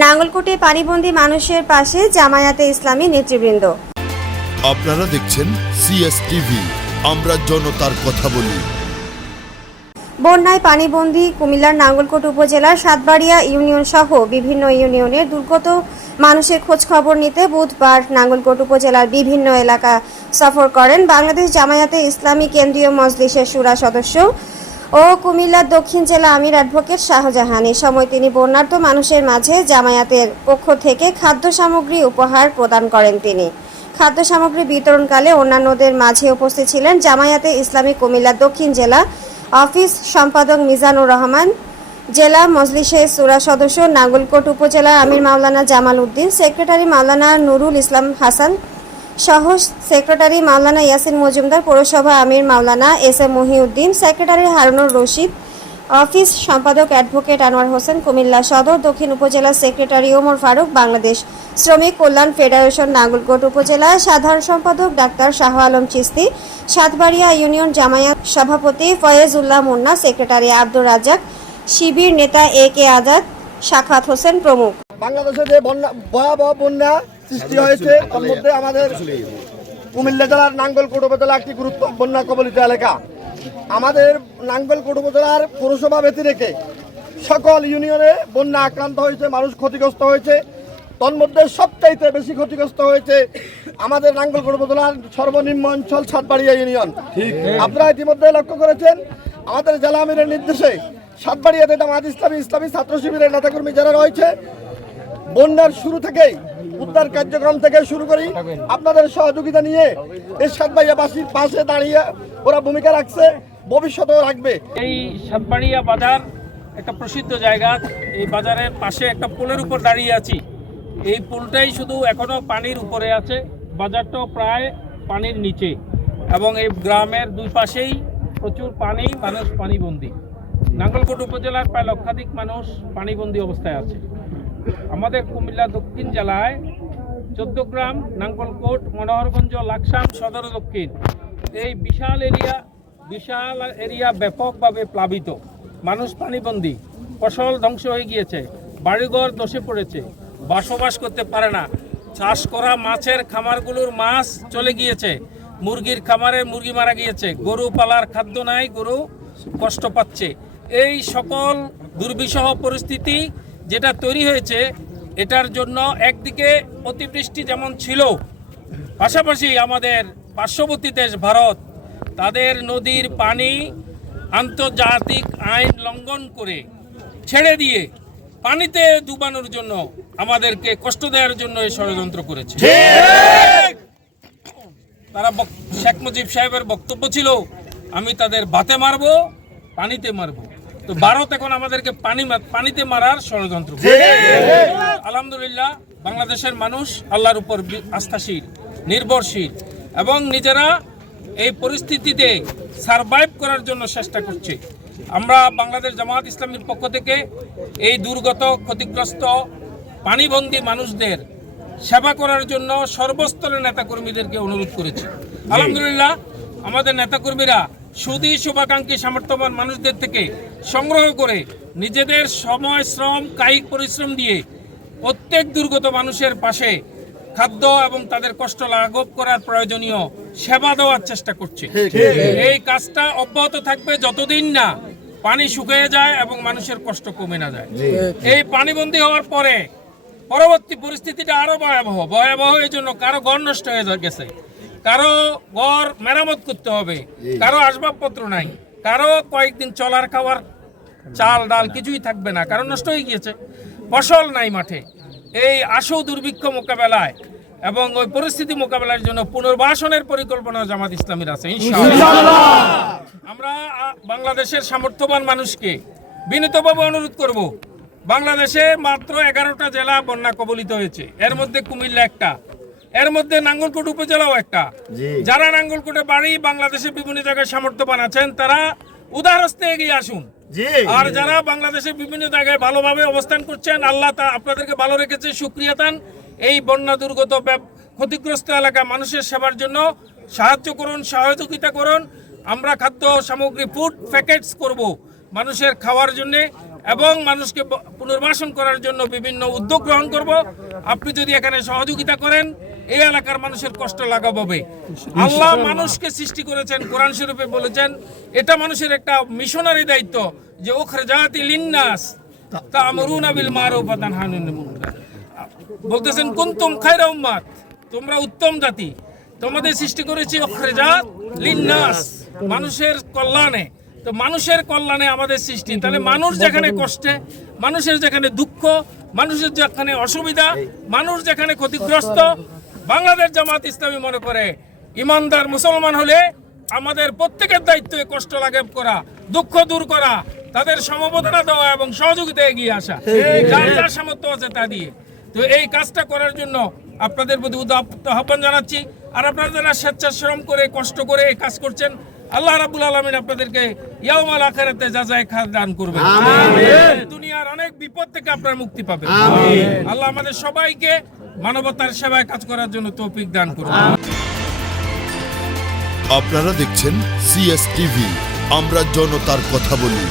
নাঙ্গলকোটে পানিবন্দী মানুষের পাশে জামায়াতে ইসলামী নেতৃবৃন্দ। আপনারা দেখছেন সিএস টিভি আমরা জনতার কথা বলি। বন্যায় পানিবন্দী কুমিল্লার নাঙ্গলকোট উপজেলার সাতবাড়িয়া ইউনিয়ন সহ বিভিন্ন ইউনিয়নের দুর্গত মানুষের খোঁজ খবর নিতে বুধবার নাঙ্গলকোট উপজেলার বিভিন্ন এলাকা সফর করেন বাংলাদেশ জামায়াতে ইসলামী কেন্দ্রীয় মজলিসের সুরা সদস্য ও কুমিল্লার দক্ষিণ জেলা আমির অ্যাডভোকেট শাহজাহান। এ সময় তিনি বন্যার্ত মানুষের মাঝে জামায়াতের পক্ষ থেকে খাদ্য সামগ্রী উপহার প্রদান করেন তিনি। খাদ্য সামগ্রী বিতরণকালে অন্যান্যদের মাঝে উপস্থিত ছিলেন জামায়াতে ইসলামী কুমিল্লা দক্ষিণ জেলা অফিস সম্পাদক মিজানুর রহমান, জেলা মজলিসের সুরা সদস্য নাঙ্গলকোট উপজেলার আমির মাওলানা জামাল উদ্দিন, সেক্রেটারি মাওলানা নুরুল ইসলাম হাসান সহ সেক্রেটারি মাওলানা ইয়াসিন মজুমদার, পৌরসভা আমির মাওলানা S M Mohiuddin, secretary Harunur Rashid, office সম্পাদক অ্যাডভোকেট আনোয়ার হোসেন, কুমিল্লা সদর, দক্ষিণ উপজেলা সেক্রেটারি ওমর ফারুক, বাংলাদেশ শ্রমিক কল্যাণ ফেডারেশন নাঙ্গলকোট উপজেলা সাধারণ সম্পাদক ডাক্তার শাহ আলম চিস্তি, সাতবাড়িয়া ইউনিয়ন জামায়াত সভাপতি ফয়েজ উল্লাহ মুন্না, সেক্রেটারি আব্দুর রাজাক শিবির নেতা এ কে আজাদ, সাখাত হোসেন প্রমুখ। বাংলাদেশে যে বন্যা, ভয়াবহ বন্যা সৃষ্টি হয়েছে তার মধ্যে আমাদের কুমিল্লা জেলার নাঙ্গলকোট উপজেলা একটি গুরুত্ব বন্যা কবলিত এলাকা। আমাদের নাঙ্গলকোট উপজেলার পৌরসভা ব্যতি রেখে সকল ইউনিয়নে বন্যা আক্রান্ত হয়েছে মানুষ ক্ষতিগ্রস্ত হয়েছে। তন্মধ্যে সবচাইতে বেশি ক্ষতিগ্রস্ত হয়েছে আমাদের নাঙ্গলকোট উপজেলার সর্বনিম্ন অঞ্চল সাতবাড়িয়া ইউনিয়ন। আপনারা ইতিমধ্যে লক্ষ্য করেছেন আমাদের জেলা আমিরের নির্দেশে সাতবাড়িয়াতে জামাত ইসলামী ইসলামী ছাত্র শিবিরের নেতাকর্মী যারা রয়েছে বন্যার শুরু থেকেই উদ্ধার কার্যক্রম থেকে শুরু করি। আপনাদের সহযোগিতা নিয়ে এই সাতবাইয়াবাসীর পাশে দাঁড়িয়ে ওরা ভূমিকা রাখছে, ভবিষ্যতেও রাখবে। এই সাতবাড়িয়া বাজার একটা প্রসিদ্ধ জায়গা। এই বাজারের পাশে একটা পুলের উপর দাঁড়িয়ে আছি। এই পুলটাই শুধু এখনও পানির উপরে আছে। বাজারটাও প্রায় পানির নিচে। এবং এই গ্রামের দুই পাশেই প্রচুর পানি, মানুষ পানিবন্দী। নাঙ্গলকোট উপজেলার প্রায় লক্ষাধিক মানুষ পানিবন্দী অবস্থায় আছে। আমাদের কুমিল্লা দক্ষিণ জেলায় চোদ্দগ্রাম নাঙ্গলকোট, মনোহরগঞ্জ, লাকসাম সদর দক্ষিণ। এই বিশাল এরিয়া বিশাল এরিয়া ব্যাপকভাবে প্লাবিত। মানুষ পানিবন্দী, ফসল ধ্বংস হয়ে গিয়েছে, বাড়িঘর দশে পড়েছে, বসবাস করতে পারে না। চাষ করা মাছের খামারগুলোর মাছ চলে গিয়েছে। মুরগির খামারে মুরগি মারা গিয়েছে। গরু পালার খাদ্য নাই, গরু কষ্ট পাচ্ছে। এই সকল দুর্বিষহ পরিস্থিতি যেটা তৈরি হয়েছে, এটার জন্য একদিকে অতিবৃষ্টি যেমন ছিল, পাশাপাশি আমাদের পার্শ্ববর্তী দেশ ভারত, তাদের নদীর পানি আন্তর্জাতিক আইন লঙ্ঘন করে ছেড়ে দিয়ে পানিতে ডুবানোর জন্য আমাদেরকে কষ্ট দেওয়ার জন্য এই ষড়যন্ত্র করেছে। তারা শেখ মুজিব সাহেবের বক্তব্য ছিল, আমি তাদের বাতে মারবো, পানিতে মারবো। তো ভারত এখন আমাদেরকে পানি পানিতে মারার ষড়যন্ত্র। আলহামদুলিল্লাহ বাংলাদেশের মানুষ আল্লাহর উপর আস্থাশীল নির্ভরশীল এবং নিজেরা এই পরিস্থিতিতে সারভাইভ করার জন্য চেষ্টা করছে। আমরা বাংলাদেশ জামাত ইসলামীর পক্ষ থেকে এই দুর্গত ক্ষতিগ্রস্ত পানিবন্দী মানুষদের সেবা করার জন্য সর্বস্তরের নেতাকর্মীদেরকে অনুরোধ করেছি। আলহামদুলিল্লাহ আমাদের নেতাকর্মীরা সুদী শুভাকাঙ্ক্ষী সামর্থ্যবান মানুষদের থেকে সংগ্রহ করে নিজেদের সময় শ্রম কায়িক পরিশ্রম দিয়ে প্রত্যেক দুর্গত মানুষের পাশে খাদ্য এবং তাদের কষ্ট লাঘব করার প্রয়োজনীয় সেবা দেওয়ার চেষ্টা করছে। এই কাজটা অব্যাহত থাকবে যতদিন না পানি শুকিয়ে যায় এবং মানুষের কষ্ট কমে না যায়। এই পানিবন্দী হওয়ার পরে পরবর্তী পরিস্থিতিটা আরও ভয়াবহ ভয়াবহ এই জন্য কারও ঘর নষ্ট হয়ে গেছে। কারও ঘর মেরামত করতে হবে কারও আসবাবপত্র নাই কারও কয়েকদিন চলার খাওয়ার চাল ডাল কিছুই থাকবে না কারণ নষ্ট হয়ে গিয়েছে ফসল নাই মাঠে। এই আশু দুর্ভিক্ষ মোকাবেলায় এবং ওই পরিস্থিতি মোকাবেলার জন্য পুনর্বাসনের পরিকল্পনা জামাত ইসলামীর আছে আমরা বাংলাদেশের সামর্থ্যবান মানুষকে বিনীতভাবে অনুরোধ করব বাংলাদেশে মাত্র এগারোটা জেলা বন্যা কবলিত হয়েছে এর মধ্যে কুমিল্লা একটা এর মধ্যে নাঙ্গলকোট উপজেলাও একটা। যারা নাঙ্গলকোটে বাড়ি বাংলাদেশের বিভিন্ন জায়গায় সামর্থ্যবান আছেন তারা উদাহরস্তে এগিয়ে আসুন। আর যারা বাংলাদেশের বিভিন্ন জায়গায় ভালোভাবে অবস্থান করছেন আল্লাহ তা আপনাদেরকে ভালো রেখেছে সুক্রিয়া তান এই বন্যা দুর্গত ক্ষতিগ্রস্ত এলাকা মানুষের সেবার জন্য সাহায্য করুন সহযোগিতা করুন। আমরা খাদ্য সামগ্রী ফুড প্যাকেটস করব মানুষের খাওয়ার জন্য এবং মানুষকে পুনর্বাসন করার জন্য বিভিন্ন উদ্যোগ গ্রহণ করব। আপনি যদি এখানে সহযোগিতা করেন এই এলাকার মানুষের কষ্ট লাগাবে আল্লাহ মানুষকে সৃষ্টি করেছেন কোরআন শরীফে বলেছেন এটা মানুষের একটা মিশনারি দায়িত্ব যে ওখরজাতি লিন্নাস তা'মুরুনা বিল মারুফ ওয়া তানহাউনা আনিল মুনকার। বলতেছেন কুনতুম খায়রা উম্মাত তোমরা উত্তম জাতি। তোমাদের সৃষ্টি করেছি অখরেজাত লিন্নাস মানুষের কল্যাণে। তো মানুষের কল্যাণে আমাদের সৃষ্টি। তাহলে মানুষ যেখানে কষ্টে মানুষের যেখানে দুঃখ মানুষের যেখানে অসুবিধা মানুষ যেখানে ক্ষতিগ্রস্ত বাংলাদেশ জামাত ইসলামী মনে করে ইমানদার মুসলমান হলে আমাদের প্রত্যেকের দায়িত্ব কষ্ট লাঘব করা দুঃখ দূর করা তাদের সমবেদনা দেওয়া এবং সহযোগিতা এগিয়ে আসা। যার যার সামর্থ্য আছে তা দিয়ে। তো এই কাজটা করার জন্য আপনাদের প্রতি উদাত্ত আহ্বান জানাচ্ছি। আর আপনারা যারা স্বেচ্ছাশ্রম করে কষ্ট করে এই কাজ করছেন আল্লাহ রাবুল আলমিন আপনাদেরকে ইয়াউমাল আখেরাতে যাচাই খা দান করবেন। দুনিয়ার অনেক বিপদ থেকে আপনারা মুক্তি পাবেন। আল্লাহ আমাদের সবাইকে মানবতার সেবায় কাজ করার জন্য তৌফিক দান করুন। আপনারা দেখছেন সিএস টিভি আমরা জনতার কথা বলি।